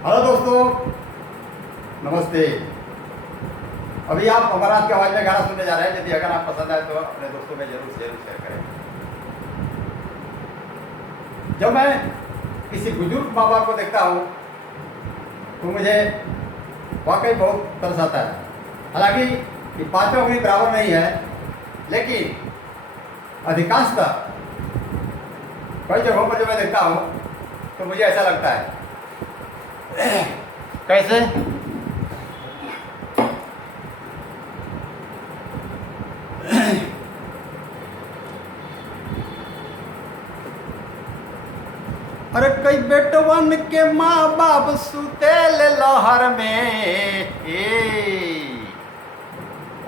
Hello दोस्तों, नमस्ते। अभी आप अमरनाथ की आवाज़ में गाना सुनने जा रहे हैं। यदि अगर आप पसंद आए तो अपने दोस्तों में जरूर शेयर करें। जब मैं किसी बुजुर्ग माँ बाप को देखता हूँ तो मुझे वाकई बहुत तरस आता है। हालांकि ये पांचों उंगली बराबर नहीं है, लेकिन अधिकांशतः कई जगहों पर जब मैं देखता हूँ तो मुझे ऐसा लगता है। कैसे? अरे कई बेटवन के माँ बाप सुतेल लहर में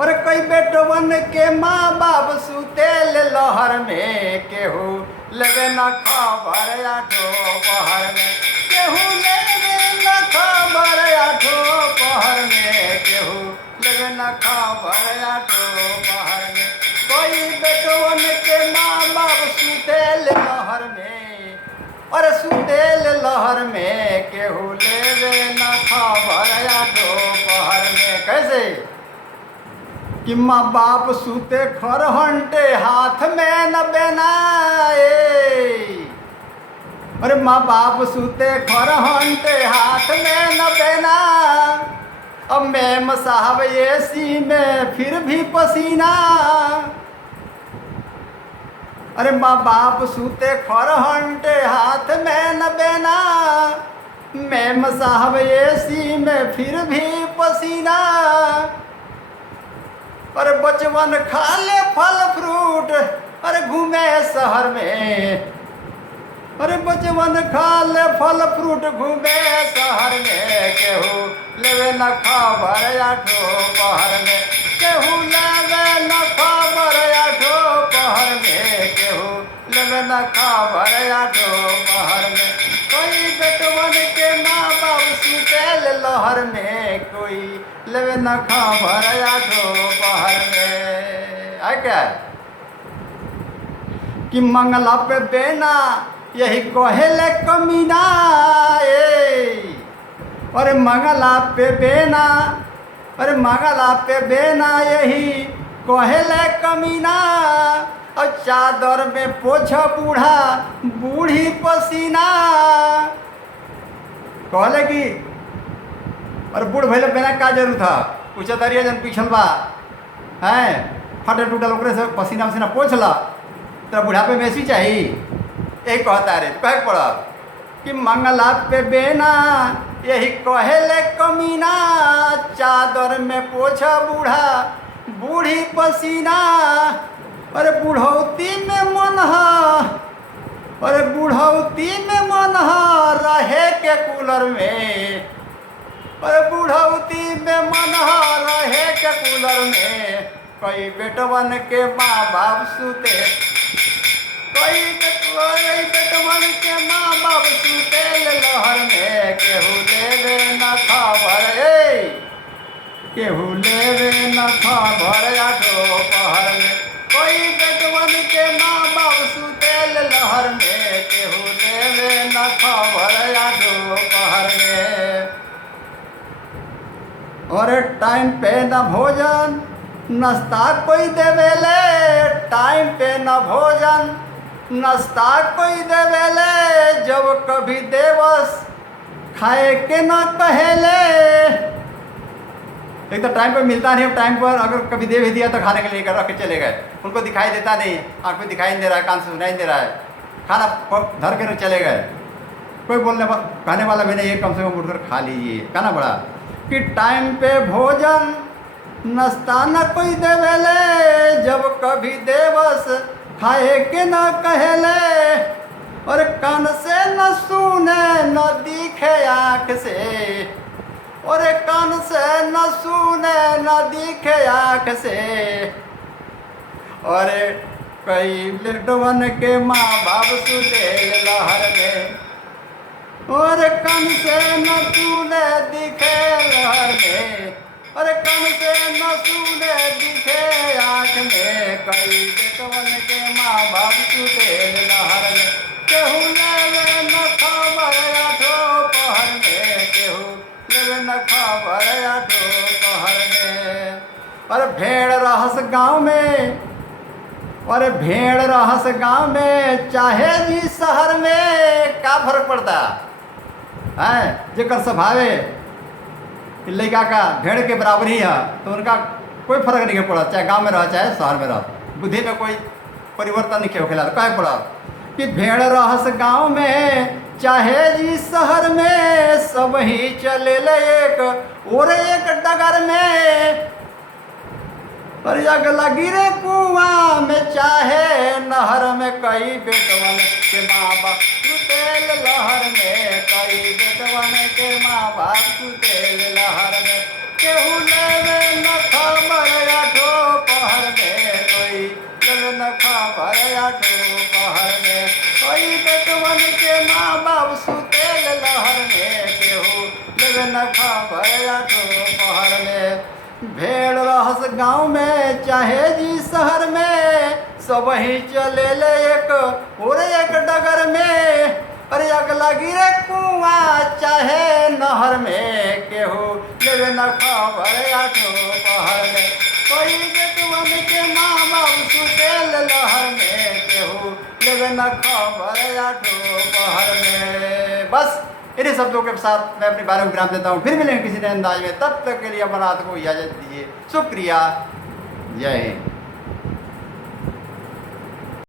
अरे कई बेटवन के माँ बाप सुतेल लहर में केहू लगे न खबर आठो पहर में, केहू लगे न खबर आठो पहर में, केहू लगे न खबर आठो पहर में। कोई बेटवन के माँ बाप सुतेल लहर में, अरे सुतेल लहर में केहू लेवे न खबर आठो पहर में। कैसे कि माँ बाप सूते खरहंटे हाथ में न बेनाए। अरे माँ बाप सूते खरहंटे हाथ में न बेना। अब मैम साहब एसी में फिर भी पसीना। अरे माँ बाप सूते खरहंटे हाथ में न बेना। मैम साहब एसी में फिर भी पसीना। अरे बचवन खा ले फल फ्रूट, अरे घूमे शहर में। अरे बचवन खा ले फल फ्रूट घूमे शहर में, केहू लेवे न खबर आठो पहर में, केहू लेवे न खबर आठो पहर में, केहू लेवे न खबर आठो पहर में। कोई बेटवन के माँ बाप सुतेल लहर में, कोई लेवे न खबर आठो पहर में। है क्या कि मंगला पे बेना यही कहेले कमीना। अरे मंगला पे बेना, अरे मंगला पे बेना यही कहेले कमीना। और चादर में पोछा बूढ़ा बूढ़ी पसीना। कहले कि अरे बूढ़ भैले बेना का जरूर था, पूछा तरिया जन पीछल बा है फटे टूटल ओकरे से पसीना पसीना पोछ ला, तो बुढ़ापे में ऐसी चाहिए। एक कहता रे तो कहे पड़ा कि मंगला पे बेना यही कहेले कमीना। चादर में पोछा बूढ़ा बूढ़ी पसीना। अरे बुढ़ौती में मन है, अरे बुढ़ौती में मन है रहे के कूलर में। अरे बुढ़ौती में मन है रहे के कूलर में। कई बेटवन के माँ बाप सुते, कई बेटवन के माँ बाप सुतेल लहर में, केहू लेवे न खबर केहू लेवे न खबर आठो पहर में। कोई बेटवन के माँ बाप सुतेल लहर में, केहू लेवे न खबर आठो पहर में। और टाइम पे न भोजन नाश्ता कोई देवेले, टाइम पे न भोजन नाश्ता कोई देवेले। जब कभी देवस खाए के न कहेले। एक तो टाइम पर मिलता नहीं, टाइम पर अगर कभी दे भी दिया तो खाने के लिए रख के चले गए। उनको दिखाई देता नहीं, आँख में दिखाई नहीं दे रहा है, कान से सुनाई नहीं दे रहा है, खाना धर के चले गए। कोई कहने वाला भी नहीं है कम से कम उठकर खा लीजिए। कहना पड़ा कि टाइम पे भोजन नाश्ता न कोई देवेले। जब कभी देवस खाए के न कहेले। और कान से न सुने न दिखे आँख से, और कान से न सुने न दिखे आँख से। और कई बेटवन के माँ बाप सुतेल लहर में, और कान से न सुने दिखे लहर में, अरे कान से न सुने दिखे आँख में। कई बेटवन के माँ बाप सुतेल लहर में, केहू लेवे न खबर आठो पहर में, न खबर आठो पहर में। अरे भेड़ रहस गाँव में, अरे भेड़ रहस गाँव में चाहे जी शहर में, का फर्क पड़ता है। जेकर स्वभावे कि लड़का का भेड़ के बराबर ही है तो उनका कोई फर्क नहीं पड़ा, चाहे गांव में रह चाहे शहर में रह, बुद्धि में कोई परिवर्तन नहीं खेला। कहे पड़ा कि भेड़ रहस गांव में चाहे जी शहर में, सब ही चले एक और एक डगर में। पर अगला गिरे कुआं में चाहे नहर में, कई बेटवन के माँ बाप सुतेल लहर में, कई बेटवन के माँ बाप सुतेल लहर में। केहू लेवे न खबर आठो पहर में, कोई लेवे न खबर आठो पहर में। कई बेटवन के माँ बाप सुतेल लहर में, केहू लेवे न खबर आठो पहर में। भेड़ रहस गाँव में चाहे जी शहर में, सब ही चले एक और एक डगर में। अरे अगला गिरे कुआं चाहे नहर में, केहू लेवे न खबर आठो पहर में। कोई बेटवन के माँ बाप सुतेल लहर में, केहू लेवे न खबर आठो पहर में। बस इन्हीं शब्दों के साथ मैं अपनी बारे में विराम देता हूँ। फिर मिलेंगे किसी नए अंदाज में, तब तक के लिए अपना हाथ को इजाज़त दीजिए। शुक्रिया, जय हिंद।